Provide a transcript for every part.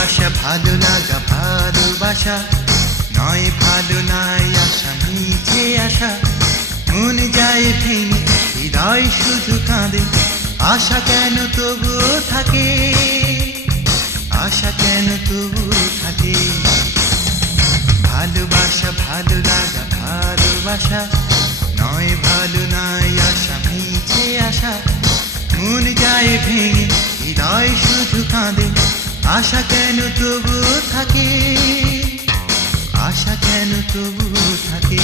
ভালোবাসা ভালো লাগা ভালোবাসা নয়, ভালো নাই আশা মিছে আশা। মন যায় ভেঙে হৃদয় শুধু কাঁদে, আশা কেন তবুও থাকে, আশা কেন তবুও থাকে। ভালোবাসা ভালো লাগা ভালোবাসা নয়, ভালো নাই আশা মিছে আশা। মন যায় ভেঙে হৃদয় শুধু কাঁদে, আশা কেন তবুও থাকে, আশা কেন তবুও থাকে।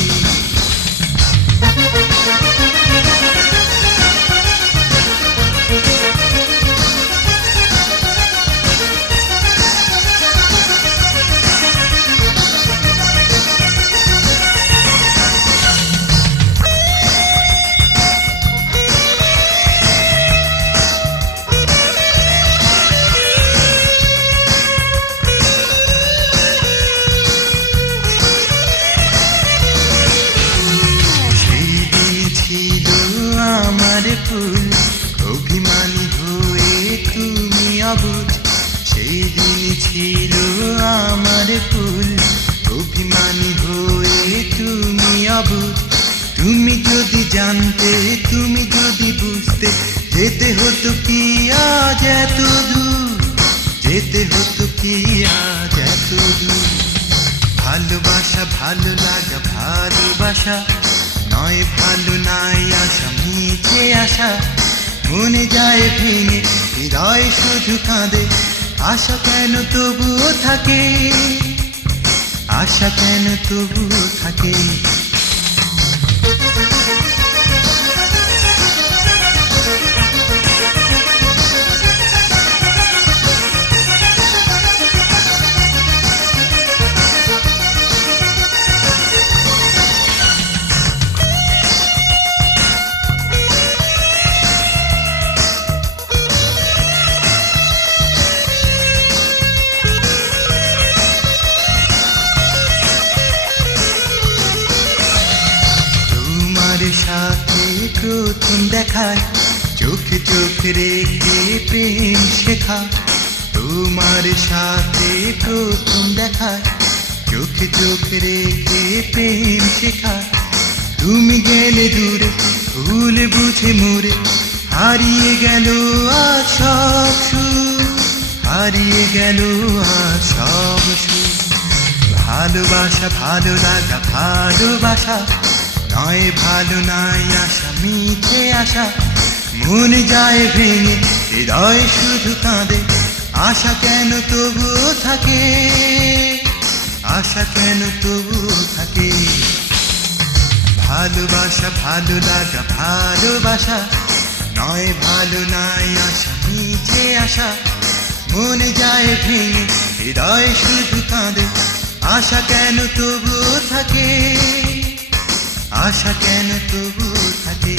ফুল অভিমানী হয়ে তুমি অবুঝ, সেই দিন ছিল আমার ফুল অভিমানী হয়ে তুমি অবুঝ। তুমি যদি জানতে, তুমি যদি বুঝতে, যেতে হতো কি আজ এত দূর, যেতে হতো কি আজ এত দূর। ভালোবাসা ভালো লাগা ভালোবাসা নয়, ভালো নাই আশা মিছে আশা। মনে যায় ভেঙে হৃদয় শুধু কাঁদে, আশা কেন তবুও থাকে, আশা কেন তবুও থাকে। সাথে প্রথম দেখায় চোখে চোখে রেখে প্রেম শেখা, তোমার সাথে প্রথম দেখায় চোখে চোখে রেখে প্রেম শেখা। তুমি গেলে দূরে ভুল বুঝে মোরে, হারিয়ে গেল আজ সব সুর, হারিয়ে গেল আজ সব সুর। ভালোবাসা ভালো লাগা ভালোবাসা নয়, ভালো নাই আশা মিছে আশা। মন যায় ভেঙে হৃদয় শুধু কাঁদে, আশা কেন তবুও থাকে, আশা কেন তবুও থাকে। ভালোবাসা ভালো লাগা ভালোবাসা নয়, ভালো নাই আশা মিছে আশা। মন যায় ভেঙে হৃদয় শুধু কাঁদে, আশা কেন তবুও থাকে, আশা কেন তবুও থাকে।